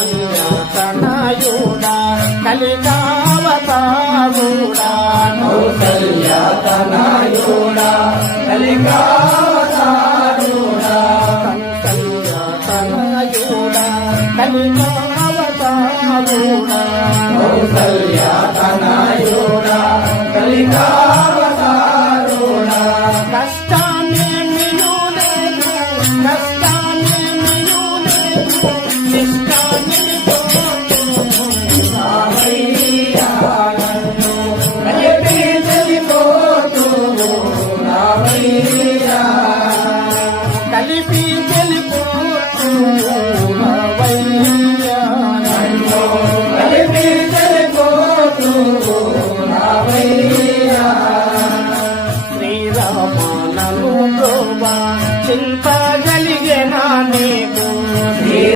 కౌసల్యతనయుడా కలికావతారుడా కౌసల్యతనయుడా కలికావతారుడా కౌసల్యతనయుడా కలికావతారుడా కౌసల్యతనయుడా కలికావతారుడా కష్టాన్నేమియూ లేదు నిష్టాన్ని